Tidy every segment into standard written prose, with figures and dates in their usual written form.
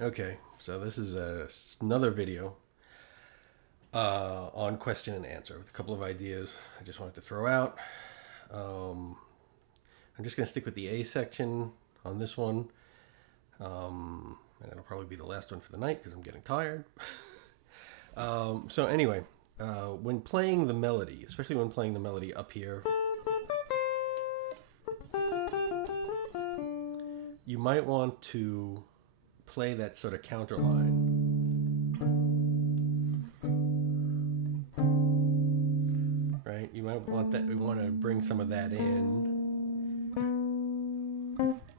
Okay, so this is another video on question and answer with a couple of ideas I just wanted to throw out. Um, I'm just going to stick with the A section on this one, and it'll probably be the last one for the night because I'm getting tired. So, anyway, when playing the melody, especially when playing the melody up here, you might want to play that sort of counter line, right? You might want that. We want to bring some of that in,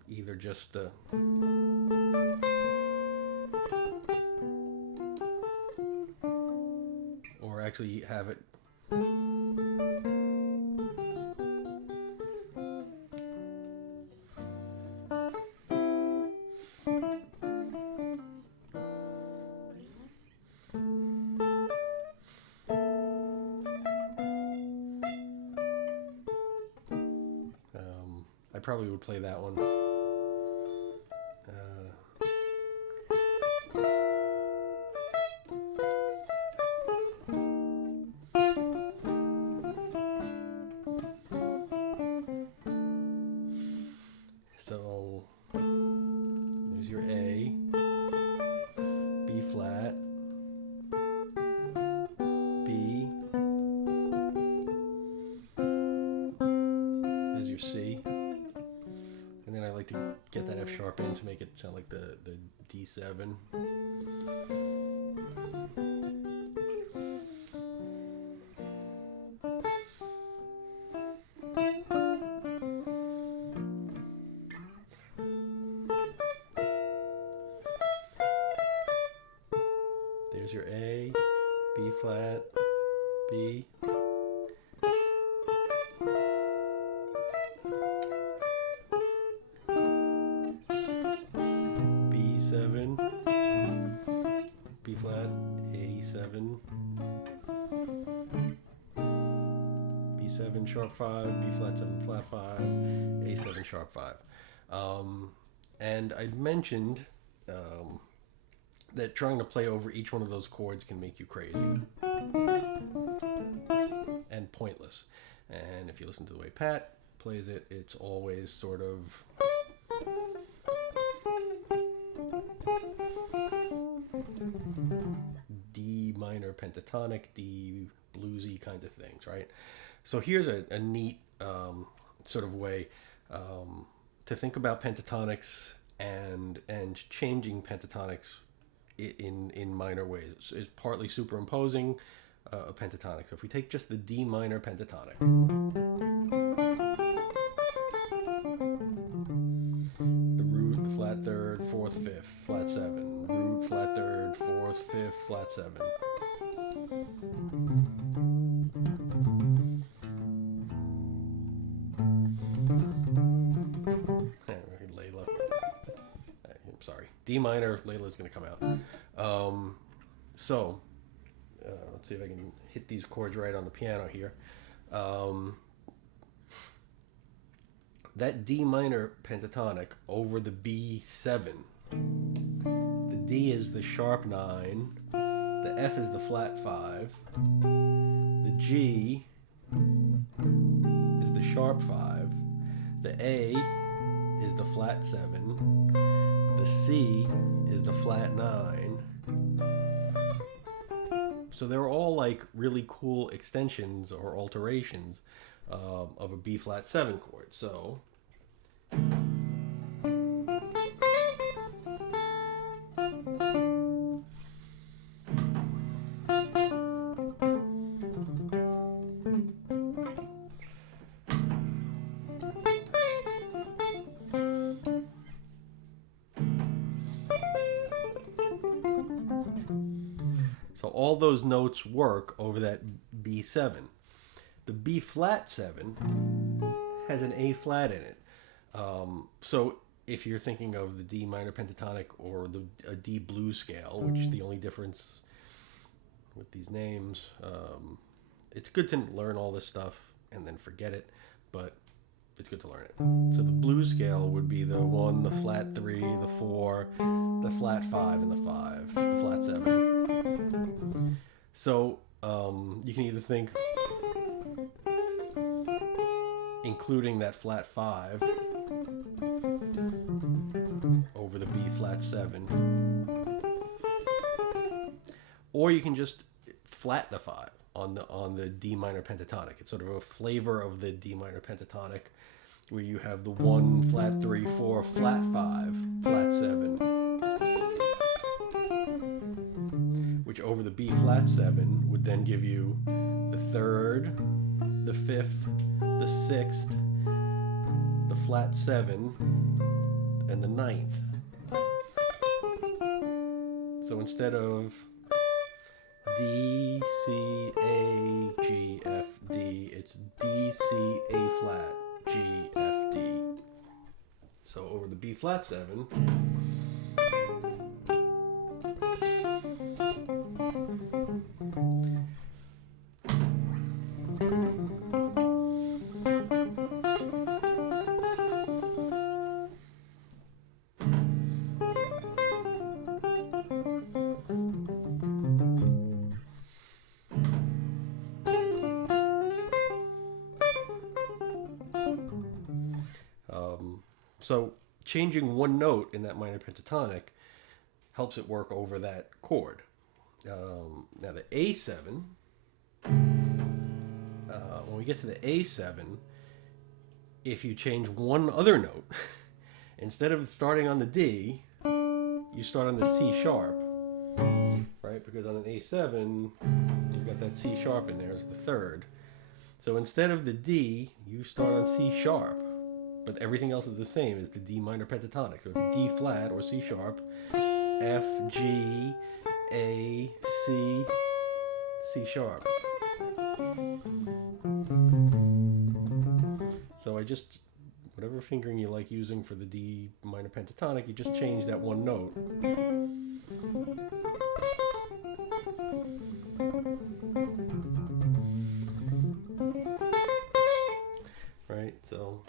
either just or actually have it. I probably would play that one. So there's your A, B flat, B, there's your C, and then I like to get that F sharp in to make it sound like the D7. There's your A, B flat, B, B7, B flat, A7, B7 sharp 5, B flat 7 flat 5, A7 sharp 5. And I mentioned that trying to play over each one of those chords can make you crazy and pointless. And if you listen to the way Pat plays it, it's always sort of D minor pentatonic, D bluesy kinds of things, right? So here's a neat sort of way to think about pentatonics and changing pentatonics in minor ways. It's partly superimposing a pentatonic. So if we take just the D minor pentatonic, the root, the flat third, fourth, fifth, flat seven, root, flat third, fourth, fifth, flat seven. Layla. I'm sorry. D minor, Layla's going to come out. So, let's see if I can hit these chords right on the piano here. That D minor pentatonic over the B7. The D is the sharp 9. The F is the flat 5. The G is the sharp 5. The A is the flat 7. The C is the flat 9. So they're all like really cool extensions or alterations of a B flat 7 chord. So So all those notes work over that B7. The B flat 7 has an A flat in it. So if you're thinking of the D minor pentatonic or a D blues scale, which the only difference with these names, it's good to learn all this stuff and then forget it. But it's good to learn it. So the blues scale would be the 1, the flat 3, the 4, the flat 5, and the 5, the flat 7. So you can either think including that flat 5 over the B flat 7, or you can just flat the 5 on the D minor pentatonic. It's sort of a flavor of the D minor pentatonic, where you have the 1, flat 3, 4, flat 5, flat 7, which over the B flat 7 would then give you the 3rd, the 5th, the 6th, the flat 7, and the 9th. So instead of D, C, A, G, F, D, it's D, C, A flat, G, F, D. So over the B flat 7, so changing one note in that minor pentatonic helps it work over that chord. Now the A7, when we get to the A7, if you change one other note, instead of starting on the D, you start on the C sharp, right? Because on an A7, you've got that C sharp in there as the 3rd. So instead of the D, you start on C sharp. But everything else is the same as the D minor pentatonic. So it's D flat or C sharp, F, G, A, C, C sharp. So I just, whatever fingering you like using for the D minor pentatonic, you just change that one note. Right, so...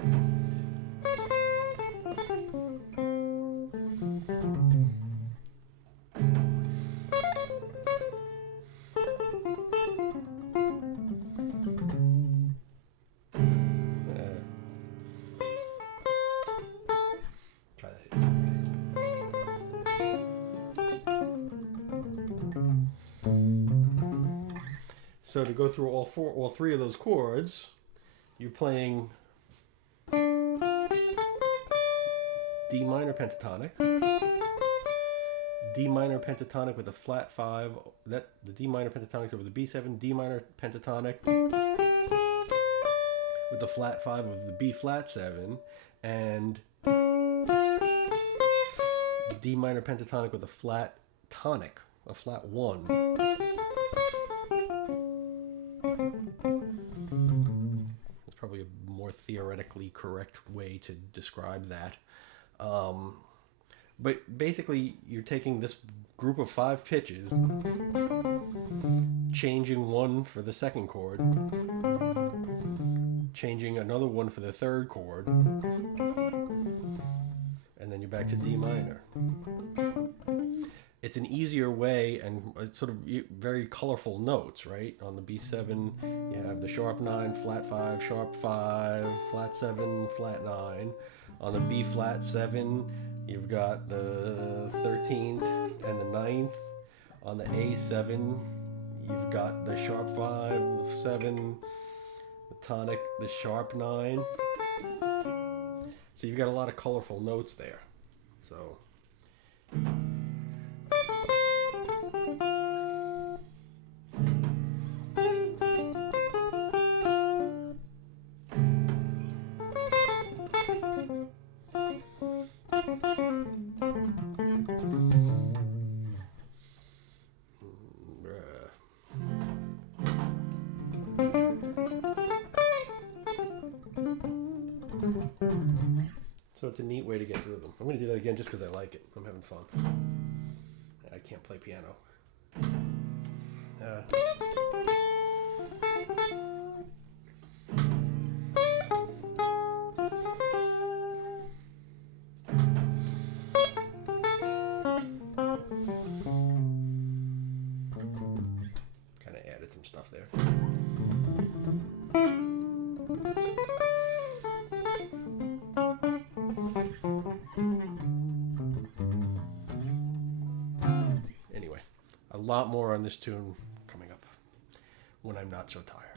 So to go through all three of those chords, you're playing D minor pentatonic, D minor pentatonic with a flat 5, the D minor pentatonic over the B7, D minor pentatonic with a flat 5 of the B flat 7, and D minor pentatonic with a flat tonic, a flat 1. It's probably a more theoretically correct way to describe that. But basically, you're taking this group of 5 pitches, changing one for the second chord, changing another one for the third chord, and then you're back to D minor. It's an easier way, and it's sort of very colorful notes, right? On the B7, you have the sharp 9, flat 5, sharp 5, flat 7, flat 9. On the B flat 7, you've got the 13th and the 9th. On the A7, you've got the sharp 5, the 7, the tonic, the sharp 9. So you've got a lot of colorful notes there. So... So it's a neat way to get through them. I'm going to do that again just because I like it. I'm having fun. I can't play piano. some stuff there. Anyway, a lot more on this tune coming up when I'm not so tired.